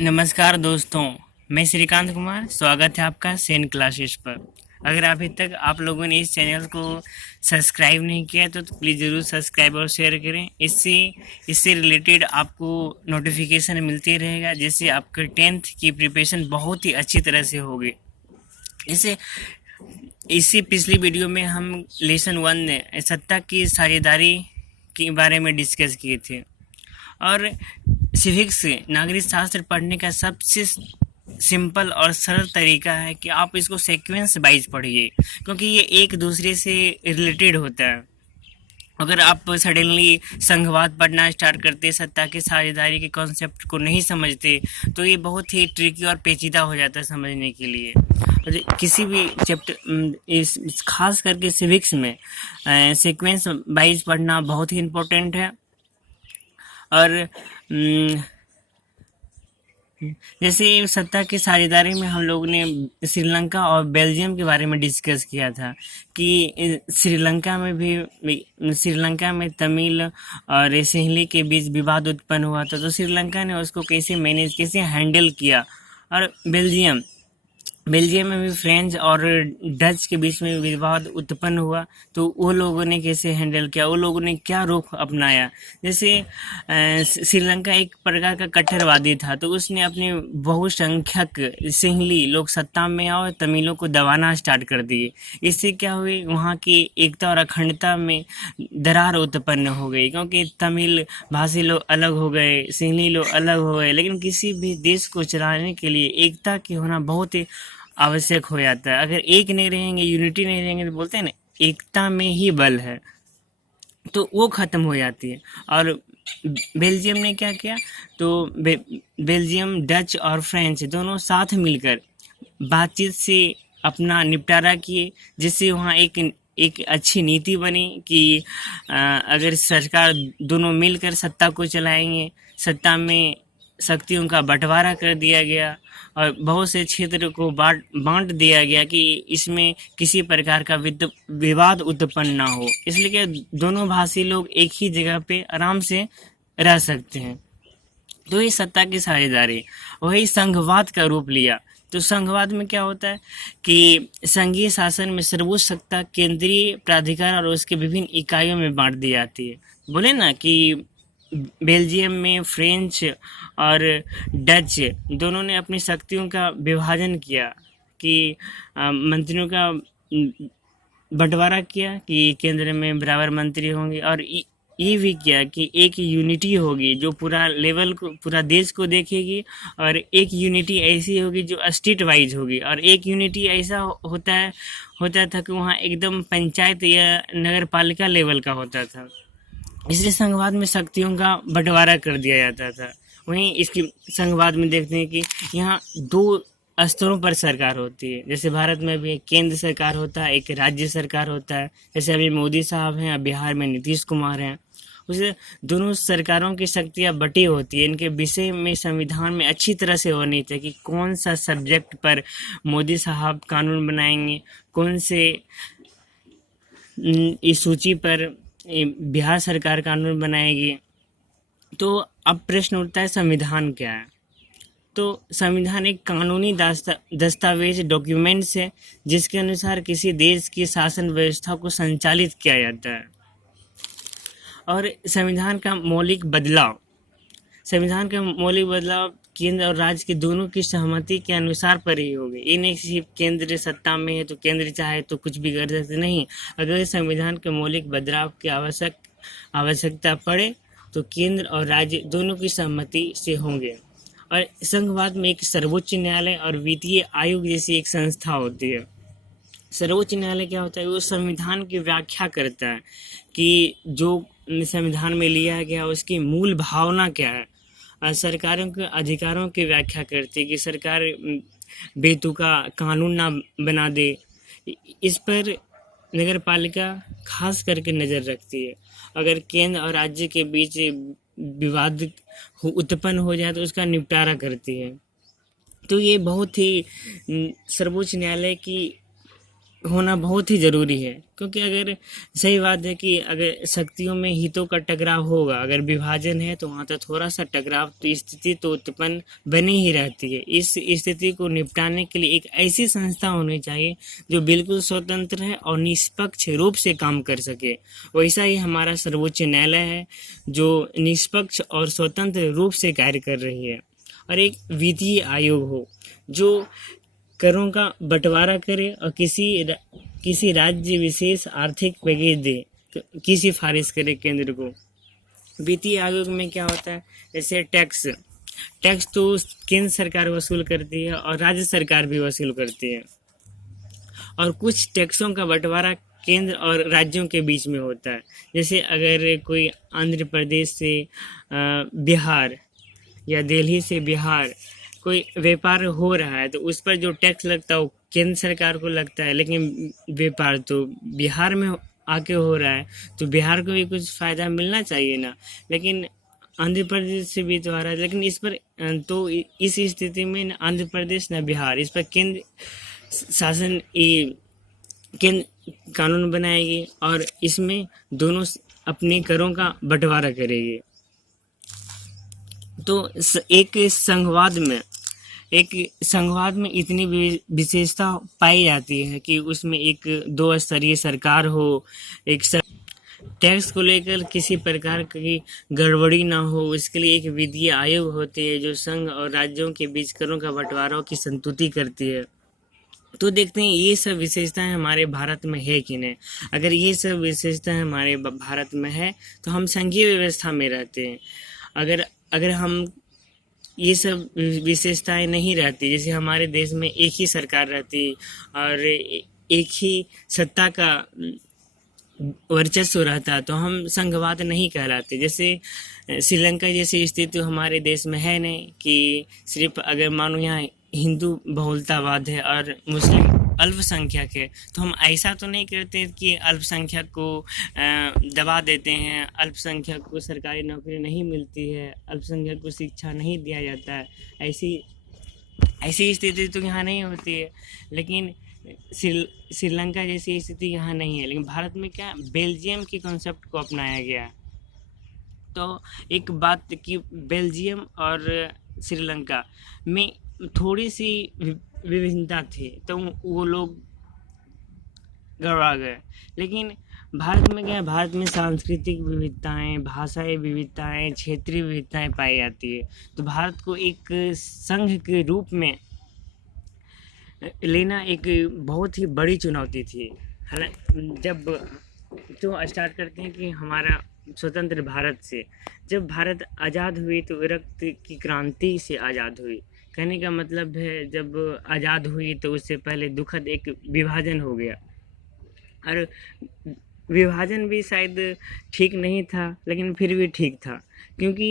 नमस्कार दोस्तों, मैं श्रीकांत कुमार। स्वागत है आपका सेन क्लासेस पर। अगर अभी तक आप लोगों ने इस चैनल को सब्सक्राइब नहीं किया तो प्लीज़ ज़रूर सब्सक्राइब और शेयर करें। इससे रिलेटेड आपको नोटिफिकेशन मिलती रहेगा, जिससे आपके 10th की प्रिपरेशन बहुत ही अच्छी तरह से होगी। इसे इसी पिछली वीडियो में हम लेसन 1 सत्ता की साझेदारी के बारे में डिस्कस किए थे, और सिविक्स नागरिक शास्त्र पढ़ने का सबसे सिंपल और सरल तरीका है कि आप इसको सीक्वेंस वाइज पढ़िए, क्योंकि ये एक दूसरे से रिलेटेड होता है। अगर आप सडनली संघवाद पढ़ना स्टार्ट करते, सत्ता की साझेदारी के कॉन्सेप्ट को नहीं समझते, तो ये बहुत ही ट्रिकी और पेचीदा हो जाता है समझने के लिए। किसी भी चैप्टर, इस खास करके सिविक्स में सीक्वेंस वाइज पढ़ना बहुत ही इम्पोर्टेंट है। और जैसे सत्ता की साझेदारी में हम लोगों ने श्रीलंका और बेल्जियम के बारे में डिस्कस किया था कि श्रीलंका में तमिल और सिंहली के बीच विवाद उत्पन्न हुआ था, तो श्रीलंका ने उसको कैसे हैंडल किया। और बेल्जियम में भी फ्रेंच और डच के बीच में विवाद उत्पन्न हुआ, तो वो लोगों ने कैसे हैंडल किया, वो लोगों ने क्या रुख अपनाया। जैसे श्रीलंका एक प्रकार का कट्टरवादी था, तो उसने अपने बहुसंख्यक सिंहली लोग सत्ता में और तमिलों को दबाना स्टार्ट कर दिए। इससे क्या हुई, वहाँ की एकता और अखंडता में दरार उत्पन्न हो गई, क्योंकि तमिल भाषी लोग अलग हो गए, सिंहली लोग अलग हो गए। लेकिन किसी भी देश को चलाने के लिए एकता की होना बहुत ही आवश्यक हो जाता है। अगर एक नहीं रहेंगे, यूनिटी नहीं रहेंगे, तो बोलते हैं ना, एकता में ही बल है, तो वो खत्म हो जाती है। और बेल्जियम ने क्या किया, तो बेल्जियम, डच और फ्रेंच दोनों साथ मिलकर बातचीत से अपना निपटारा किए, जिससे वहाँ एक अच्छी नीति बनी कि अगर सरकार दोनों मिलकर सत्ता को चलाएंगे, सत्ता में शक्तियों का बंटवारा कर दिया गया और बहुत से क्षेत्र को बांट दिया गया कि इसमें किसी प्रकार का विवाद उत्पन्न ना हो, इसलिए कि दोनों भाषी लोग एक ही जगह पे आराम से रह सकते हैं। तो ये सत्ता की साझेदारी वही संघवाद का रूप लिया। तो संघवाद में क्या होता है कि संघीय शासन में सर्वोच्च सत्ता केंद्रीय प्राधिकार और उसके विभिन्न इकाइयों में बांट दी जाती है। बोले ना कि बेल्जियम में फ्रेंच और डच दोनों ने अपनी शक्तियों का विभाजन किया, कि मंत्रियों का बंटवारा किया कि केंद्र में बराबर मंत्री होंगे, और ये भी किया कि एक यूनिटी होगी जो पूरा देश को देखेगी, और एक यूनिटी ऐसी होगी जो स्टेट वाइज होगी, और एक यूनिटी ऐसा होता था कि वहाँ एकदम पंचायत या नगर पालिका लेवल का होता था। इसलिए संघवाद में शक्तियों का बंटवारा कर दिया जाता था। वहीं इसकी संघवाद में देखते हैं कि यहाँ 2 स्तरों पर सरकार होती है। जैसे भारत में भी एक केंद्र सरकार होता है, एक राज्य सरकार होता है। जैसे अभी मोदी साहब हैं, अब बिहार में नीतीश कुमार हैं। उसे दोनों सरकारों की शक्तियाँ बटी होती है। इनके विषय में संविधान में अच्छी तरह से होनी चाहिए कि कौन सा सब्जेक्ट पर मोदी साहब कानून बनाएंगे, कौन से इस सूची पर बिहार सरकार कानून बनाएगी। तो अब प्रश्न उठता है, संविधान क्या है? तो संविधान एक कानूनी दस्तावेज डॉक्यूमेंट्स है, जिसके अनुसार किसी देश की शासन व्यवस्था को संचालित किया जाता है। और संविधान का मौलिक बदलाव केंद्र और राज्य के दोनों की सहमति के अनुसार पर ही होगी। ये नहीं सिर्फ केंद्र सत्ता में है तो केंद्र चाहे तो कुछ भी कर सकते, नहीं। अगर संविधान के मौलिक बदलाव की आवश्यकता पड़े तो केंद्र और राज्य दोनों की सहमति से होंगे। और संघवाद में एक सर्वोच्च न्यायालय और वित्तीय आयोग जैसी एक संस्था होती है। सर्वोच्च न्यायालय क्या होता है, वो संविधान की व्याख्या करता है कि जो संविधान में लिया गया उसकी मूल भावना क्या है। सरकारों के अधिकारों की व्याख्या करती है कि सरकार बेतुका कानून ना बना दे। इस पर नगर पालिका खास करके नज़र रखती है। अगर केंद्र और राज्य के बीच विवाद उत्पन्न हो जाए तो उसका निपटारा करती है। तो ये बहुत ही सर्वोच्च न्यायालय की होना बहुत ही ज़रूरी है, क्योंकि अगर सही बात है कि अगर शक्तियों में हितों का टकराव होगा, अगर विभाजन है तो वहाँ तो थोड़ा सा टकराव तो स्थिति तो उत्पन्न बनी ही रहती है। इस स्थिति को निपटाने के लिए एक ऐसी संस्था होनी चाहिए जो बिल्कुल स्वतंत्र है और निष्पक्ष रूप से काम कर सके। वैसा ही हमारा सर्वोच्च न्यायालय है जो निष्पक्ष और स्वतंत्र रूप से कार्य कर रही है। और एक विधि आयोग हो जो करों का बंटवारा करे और किसी राज्य विशेष आर्थिक पैकेज दे की सिफारिश करे केंद्र को। वित्तीय आयोग में क्या होता है, जैसे टैक्स टैक्स तो केंद्र सरकार वसूल करती है और राज्य सरकार भी वसूल करती है, और कुछ टैक्सों का बंटवारा केंद्र और राज्यों के बीच में होता है। जैसे अगर कोई आंध्र प्रदेश से बिहार या दिल्ली से बिहार कोई व्यापार हो रहा है तो उस पर जो टैक्स लगता है वो केंद्र सरकार को लगता है, लेकिन व्यापार तो बिहार में आके हो रहा है तो बिहार को भी कुछ फ़ायदा मिलना चाहिए ना। लेकिन आंध्र प्रदेश से भी तो आ रहा है, लेकिन इस पर तो इस स्थिति में न आंध्र प्रदेश न बिहार, इस पर केंद्र शासन केंद्र कानून बनाएगी और इसमें दोनों अपने करों का बंटवारा करेगी। तो एक संघवाद में इतनी विशेषता पाई जाती है कि उसमें एक दो स्तरीय सरकार हो, टैक्स को लेकर किसी प्रकार की गड़बड़ी ना हो, इसके लिए एक विधि आयोग होती है जो संघ और राज्यों के बीच करों का बंटवारा की संतुति करती है। तो देखते हैं ये सब विशेषताएं हमारे भारत में है कि नहीं। अगर ये सब विशेषताएं हमारे भारत में है तो हम संघीय व्यवस्था में रहते हैं। अगर हम ये सब विशेषताएं नहीं रहती, जैसे हमारे देश में एक ही सरकार रहती और एक ही सत्ता का वर्चस्व रहता तो हम संघवाद नहीं कहलाते। जैसे श्रीलंका जैसी स्थिति तो हमारे देश में है नहीं कि सिर्फ अगर मानो यहाँ हिंदू बहुलतावाद है और मुस्लिम अल्पसंख्यक है तो हम ऐसा तो नहीं करते कि अल्पसंख्यक को दबा देते हैं, अल्पसंख्यक को सरकारी नौकरी नहीं मिलती है, अल्पसंख्यक को शिक्षा नहीं दिया जाता है। ऐसी स्थिति तो यहाँ नहीं होती है। लेकिन श्रीलंका जैसी स्थिति यहाँ नहीं है। लेकिन भारत में क्या बेल्जियम के कॉन्सेप्ट को अपनाया गया। तो एक बात कि बेल्जियम और श्रीलंका में थोड़ी सी विभिन्नता थी तो वो लोग गड़बड़ा गए। लेकिन भारत में क्या है, भारत में सांस्कृतिक विविधताएं, भाषाई विविधताएं, क्षेत्रीय विविधताएं पाई जाती है। तो भारत को एक संघ के रूप में लेना एक बहुत ही बड़ी चुनौती थी। जब तो स्टार्ट करते हैं कि हमारा स्वतंत्र भारत से जब भारत आज़ाद हुई तो रक्त की क्रांति से आज़ाद हुई। कहने का मतलब है जब आज़ाद हुई तो उससे पहले दुखद एक विभाजन हो गया, और विभाजन भी शायद ठीक नहीं था लेकिन फिर भी ठीक था, क्योंकि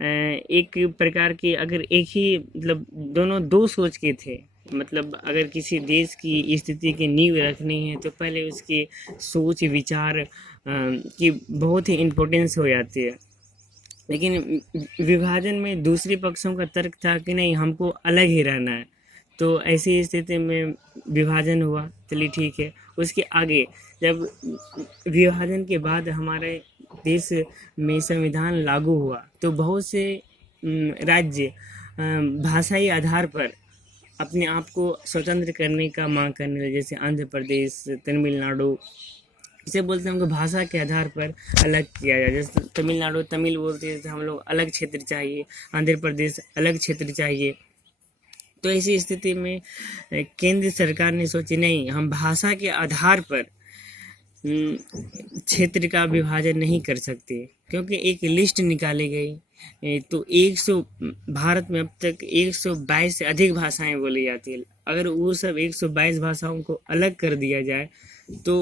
एक प्रकार के अगर एक ही मतलब दोनों दो सोच के थे। मतलब अगर किसी देश की स्थिति की नींव रखनी है तो पहले उसकी सोच विचार की बहुत ही इम्पोर्टेंस हो जाती है। लेकिन विभाजन में दूसरे पक्षों का तर्क था कि नहीं हमको अलग ही रहना है, तो ऐसी स्थिति में विभाजन हुआ, चलिए ठीक है। उसके आगे जब विभाजन के बाद हमारे देश में संविधान लागू हुआ तो बहुत से राज्य भाषाई आधार पर अपने आप को स्वतंत्र करने का मांग करने लगे। जैसे आंध्र प्रदेश, तमिलनाडु, इसे बोलते हैं हमको भाषा के आधार पर अलग किया जाए। जैसे तमिलनाडु तमिल बोलते हैं तो हम लोग अलग क्षेत्र चाहिए, आंध्र प्रदेश अलग क्षेत्र चाहिए। तो ऐसी स्थिति में केंद्र सरकार ने सोची नहीं, हम भाषा के आधार पर क्षेत्र का विभाजन नहीं कर सकते, क्योंकि एक लिस्ट निकाली गई तो भारत में अब तक 122 से अधिक भाषाएं बोली जाती है। अगर वो सब 122 भाषाओं को अलग कर दिया जाए तो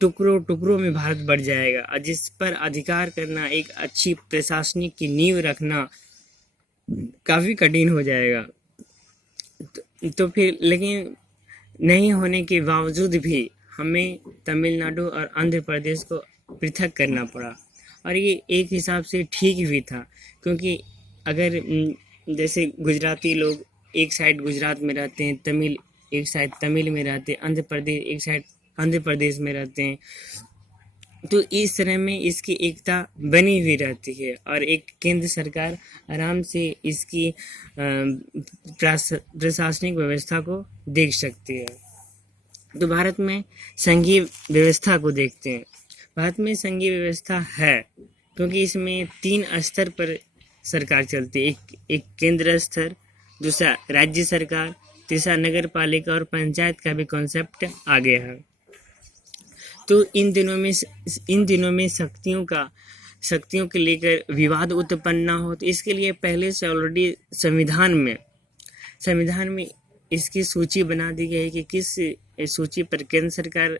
टुकड़ों टुकड़ों में भारत बढ़ जाएगा, और जिस पर अधिकार करना, एक अच्छी प्रशासनिक की नींव रखना काफ़ी कठिन हो जाएगा। तो फिर लेकिन नहीं होने के बावजूद भी हमें तमिलनाडु और आंध्र प्रदेश को पृथक करना पड़ा, और ये एक हिसाब से ठीक भी था, क्योंकि अगर जैसे गुजराती लोग एक साइड गुजरात में रहते हैं, तमिल एक साइड तमिल में रहते हैं, एक साइड आंध्र प्रदेश में रहते हैं। तो इस तरह में इसकी एकता बनी हुई रहती है और एक केंद्र सरकार आराम से इसकी प्रशासनिक व्यवस्था को देख सकती है। तो भारत में संघीय व्यवस्था को देखते हैं। भारत में संघीय व्यवस्था है क्योंकि इसमें 3 स्तर पर सरकार चलती है। एक केंद्र स्तर, दूसरा राज्य सरकार, तीसरा नगर पालिका और पंचायत का भी कॉन्सेप्ट आ गया है। तो इन दिनों में शक्तियों के लेकर विवाद उत्पन्न ना हो, तो इसके लिए पहले से ऑलरेडी संविधान में इसकी सूची बना दी गई है कि किस सूची पर केंद्र सरकार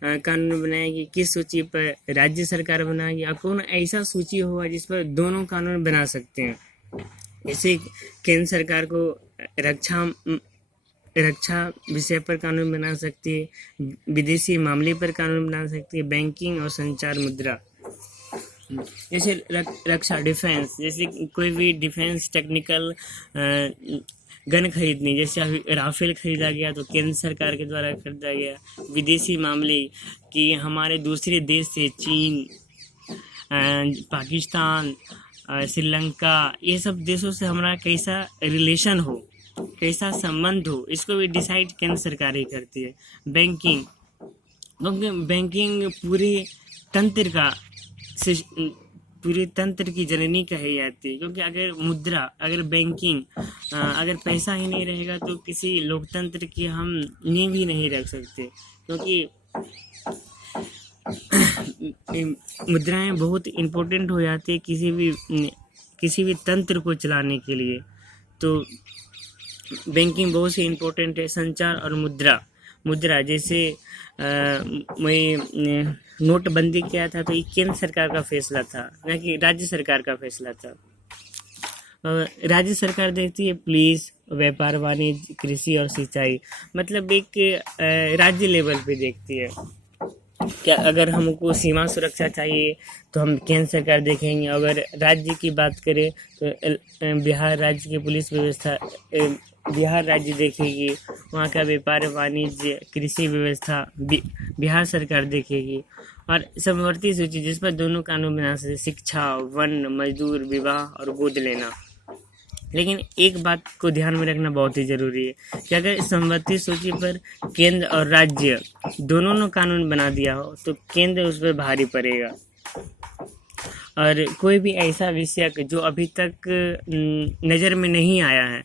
कानून बनाएगी, किस सूची पर राज्य सरकार बनाएगी, और कौन ऐसा सूची होगा जिस पर दोनों कानून बना सकते हैं। जैसे केंद्र सरकार को रक्षा विषय पर कानून बना सकती है, विदेशी मामले पर कानून बना सकती है, बैंकिंग और संचार मुद्रा। जैसे रक्षा डिफेंस, जैसे कोई भी डिफेंस टेक्निकल गन खरीदनी, जैसे अभी राफेल खरीदा गया तो केंद्र सरकार के द्वारा खरीदा गया। विदेशी मामले कि हमारे दूसरे देश से चीन, पाकिस्तान, श्रीलंका, ये सब देशों से हमारा कैसा रिलेशन हो, कैसा संबंध हो, इसको भी डिसाइड केंद्र सरकार ही करती है। बैंकिंग, क्योंकि बैंकिंग पूरे तंत्र की जननी कही जाती है, क्योंकि अगर बैंकिंग, अगर पैसा ही नहीं रहेगा तो किसी लोकतंत्र की हम नींव ही नहीं रख सकते, क्योंकि मुद्राएं बहुत इम्पोर्टेंट हो जाती है किसी भी तंत्र को चलाने के लिए। तो बैंकिंग बहुत ही इम्पोर्टेंट है। संचार और मुद्रा जैसे मैं नोटबंदी किया था तो ये केंद्र सरकार का फैसला था, न कि राज्य सरकार का फैसला था। राज्य सरकार देखती है पुलिस, व्यापार, वाणिज्य, कृषि और सिंचाई, मतलब एक राज्य लेवल पे देखती है। क्या अगर हमको सीमा सुरक्षा चाहिए तो हम केंद्र सरकार देखेंगे। अगर राज्य की बात करें तो बिहार राज्य की पुलिस व्यवस्था बिहार राज्य देखेगी, वहाँ का व्यापार, वाणिज्य, कृषि व्यवस्था बिहार सरकार देखेगी। और समवर्ती सूची जिस पर दोनों कानून बना सकते, शिक्षा, वन, मजदूर, विवाह और गोद लेना। लेकिन एक बात को ध्यान में रखना बहुत ही जरूरी है कि अगर समवर्ती सूची पर केंद्र और राज्य दोनों ने कानून बना दिया हो तो केंद्र उस पर भारी पड़ेगा। और कोई भी ऐसा विषय जो अभी तक नज़र में नहीं आया है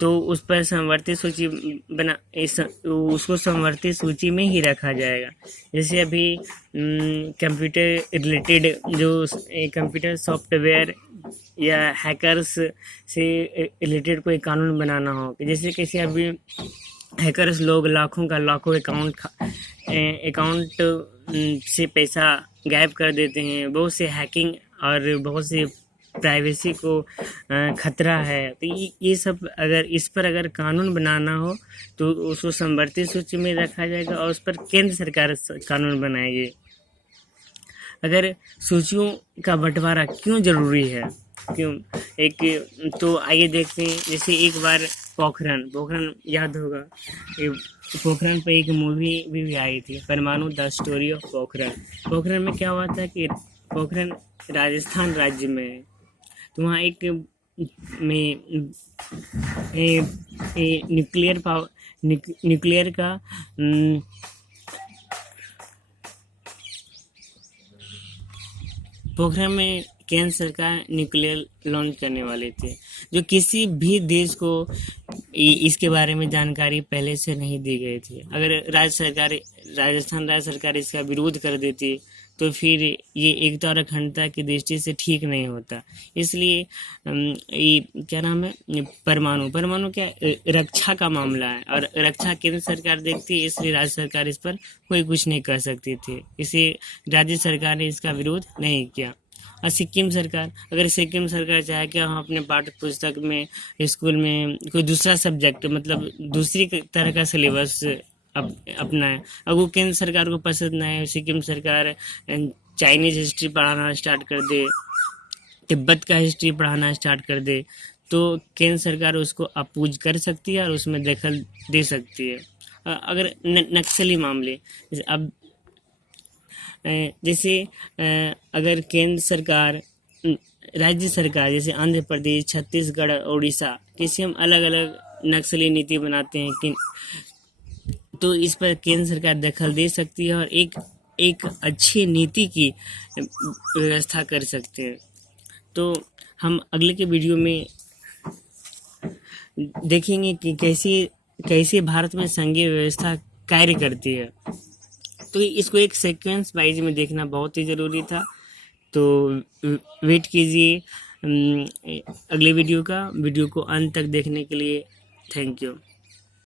तो उस पर समवर्ती सूची उसको समवर्ती सूची में ही रखा जाएगा। जैसे अभी कंप्यूटर रिलेटेड जो कंप्यूटर सॉफ्टवेयर या हैकर्स से रिलेटेड कोई कानून बनाना हो, जैसे कैसे अभी हैकर्स लोग लाखों अकाउंट से पैसा गायब कर देते हैं, बहुत से हैकिंग और बहुत से प्राइवेसी को खतरा है। तो ये सब इस पर अगर कानून बनाना हो तो उसको समवर्ती सूची में रखा जाएगा और उस पर केंद्र सरकार कानून बनाएगी। अगर सूचियों का बंटवारा क्यों जरूरी है, तो आइए देखते हैं। जैसे एक बार पोखरण याद होगा, पोखरण पे एक मूवी भी आई थी, परमाणु द स्टोरी ऑफ पोखरण में क्या हुआ था कि पोखरण राजस्थान राज्य में है। तो वहाँ एक न्यूक्लियर का पोखरण में केंद्र सरकार न्यूक्लियर लॉन्च करने वाले थे, जो किसी भी देश को इसके बारे में जानकारी पहले से नहीं दी गई थी। अगर राजस्थान राज्य सरकार इसका विरोध कर देती तो फिर ये एकता और अखंडता की दृष्टि से ठीक नहीं होता। इसलिए ये क्या नाम है, परमाणु क्या रक्षा का मामला है और रक्षा केंद्र सरकार देखती है, इसलिए राज्य सरकार इस पर कोई कुछ नहीं कर सकती थी। इसे राज्य सरकार ने इसका विरोध नहीं किया। और सिक्किम सरकार चाहे कि हम अपने पाठ्य पुस्तक में, स्कूल में कोई दूसरा सब्जेक्ट, मतलब दूसरी तरह का सिलेबस अपनाए, अब वो केंद्र सरकार को पसंद ना है, सिक्किम सरकार चाइनीज हिस्ट्री पढ़ाना स्टार्ट कर दे, तिब्बत का हिस्ट्री पढ़ाना स्टार्ट कर दे, तो केंद्र सरकार उसको अपोज कर सकती है और उसमें दखल दे सकती है। अगर नक्सली मामले जैसे अब जैसे अगर केंद्र सरकार राज्य सरकार जैसे आंध्र प्रदेश, छत्तीसगढ़, उड़ीसा किसी हम अलग अलग नक्सली नीति बनाते हैं कि तो इस पर केंद्र सरकार दखल दे सकती है और एक अच्छी नीति की व्यवस्था कर सकते हैं। तो हम अगले के वीडियो में देखेंगे कि कैसे भारत में संघीय व्यवस्था कार्य करती है। तो इसको एक सीक्वेंस वाइज में देखना बहुत ही ज़रूरी था। तो वेट कीजिए अगले वीडियो को अंत तक देखने के लिए। Thank you.